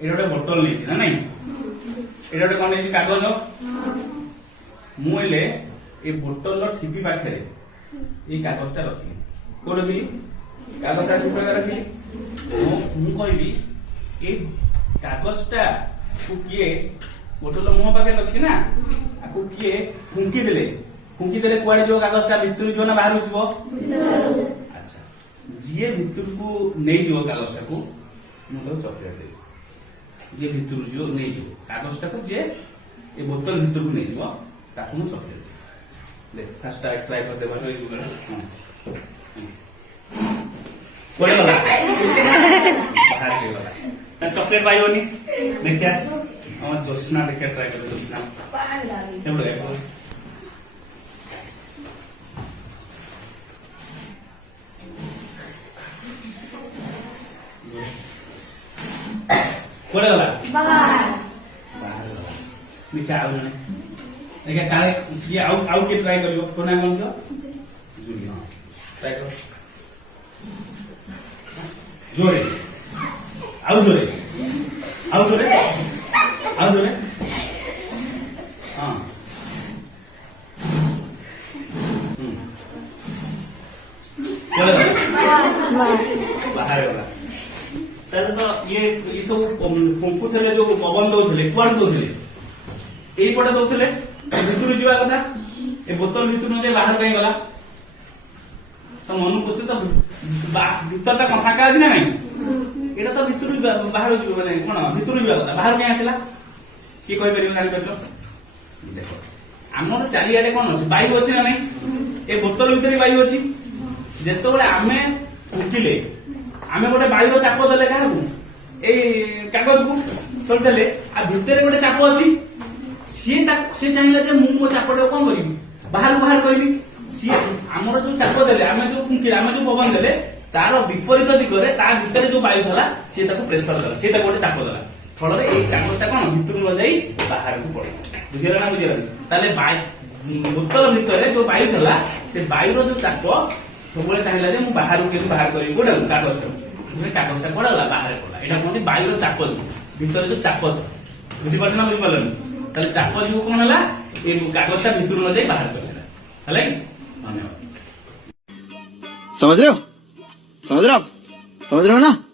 এটা গোটে ବୋଟଲ ନେଇଛି ନା ନାଇଁ এটা গোটে କଣ ନେଇଛି କାଗଜ ମୁଁ ଏଲେ ଏ ବୋଟଲ ଠିପି ପାଖରେ এই କାଗଜଟା ରଖିଲି କୋଉଠି ରଖିଲି କାଗଜଟା ଠିପି ପାଖରେ ରଖିଲି ମୁଁ କହିବି এই କାଗଜଟା କୁ କିଏ ବୋଟଲ ମୁହଁ ପାଖରେ ରଖିଛି ନା ଆକୁ କିଏ ଫୁଙ୍କି ଦେଲେ କୁଆଡେ ଯିବ କାଗଜଟା ଭିତରୁ ଯିବ ନା ବାହାରକୁ ଯିବ ଆଚ୍ଛା ଯିଏ ଭିତରକୁ ନେଇଯିବ କାଗଜଟାକୁ ମୁଁ ତାକୁ ଚକୋଲେଟ ଦେବି ଯିଏ ଭିତରୁ ଯିବ ନେଇଯିବ କାଗଜଟାକୁ ଯିଏ ଏ ବୋତଲ ଭିତରକୁ ନେଇଯିବ ତାକୁ ମୁଁ ଚକୋଲେଟ ଦେବି ଫାଷ୍ଟ ଟ୍ରାଏ କରିଦେବା କୁଆଡେ ଗଲା ଚକୋଲେଟ ପାଇବନି ଦେଖିଆ আমার জ্যোৎস্না দেখে ট্রাই করে জ্যোৎস্না কেমন লাগে কোড়ে গলা দেখে আউ জনে দেখে কালে কি আউ কে ট্রাই করিব কোনা কোন তো জুলি হ্যাঁ ট্রাই কর জোরে আউ জোরে আউ জোরে ଆଉ ଜୋରେ ହଁ ବାହାରେ ଗଲା ତାହେଲେ ତ ଇଏ ସବୁ ଫୁଙ୍କୁଥିଲେ ଯୋଉ ପବନ ଦଉଥିଲେ କୁଆଡେ ଦଉଥିଲେ ଏଇପଟେ ଦଉଥିଲେ ଭିତରୁ ଯିବା କଥା ଏ ବୋତଲ ଭିତରୁ ନ ଯାଇ ବାହାର କାହିଁ ଗଲା ତ ମନକୁ ତ ଭିତରଟା କଣ ଫାଙ୍କା ଅଛି ନା ନାଇଁ এটা তো ভিতରୁ ବାହାର ଯିବ ମାନେ କଣ ଭିତରୁ ଯିବା କଥା ବାହାର କାହିଁ ଆସିଲା କିଏ କହିପାରିବ ଜାଣିପାରୁଛ ଦେଖ ଆମର ଚାରିଆଡେ କଣ ଅଛି ବାୟୁ ଅଛି ନା ନାଇଁ ଏ ବୋତଲ ଭିତରେ ବାୟୁ ଅଛି ଯେତେବେଳେ ଆମେ ଫୁଙ୍କିଲେ ଆମେ ଗୋଟେ ବାୟୁର ଚାପ ଦେଲେ କାହାକୁ ଏଇ କାଗଜକୁ ଦେଲେ ଆଉ ଭିତରେ ଗୋଟେ ଚାପ ଅଛି ସିଏ ଚାହିଁଲା ଯେ ମୁଁ ମୋ ଚାପଟାକୁ କଣ କରିବି ବାହାରକୁ ବାହାର କରିବି ସିଏ ଆମର ଯୋଉ ଚାପ ଦେଲେ ଆମେ ଯୋଉ ଫୁଙ୍କିଲେ ଆମେ ଯୋଉ ପବନ ଦେଲେ ତାର ବିପରୀତ ଦିଗରେ ତା ଭିତରେ ଯୋଉ ବାୟୁ ଥିଲା ସିଏ ତାକୁ ପ୍ରେସର ଦେଲା ସିଏ ତାକୁ ଗୋଟେ ଚାପ ଦେଲା ଫଳରେ ଏଇ କାଗଜଟା କଣ ଭିତରୁ ନ ଯାଇ ବାହାରକୁ ପଡିଲା ବୁଝିଗଲା ନା ବୁଝିଗଲାନି ତାହେଲେ ବୋତଲ ଭିତରେ ଯୋଉ ବାୟୁ ଥିଲା ସେ ବାୟୁର ଯୋଉ ଚାପ ସବୁବେଳେ ଚାହିଁଲା ଯେ ମୁଁ ବାହାରକୁ କେମିତି ବାହାର କରିବି କୋଉଟା କାଗଜଟା କୁଆଡେ ଗଲା ବାହାରେ ପଡିଲା ଏଇଟା କୁହନ୍ତି ବାୟୁର ଚାପ ଯୋଗୁ ଭିତରେ ଯୋଉ ଚାପ ବୁଝିପାରୁଛ ନା ବୁଝିପାରିଲନି ତାହେଲେ ଚାପ ଯୋଗୁ କଣ ହେଲା ଏଇ କାଗଜଟା ଭିତରୁ ନ ଯାଇ ବାହାର କରିଥିଲା ହେଲା କି ଧନ୍ୟବାଦ समझ रहे हो ना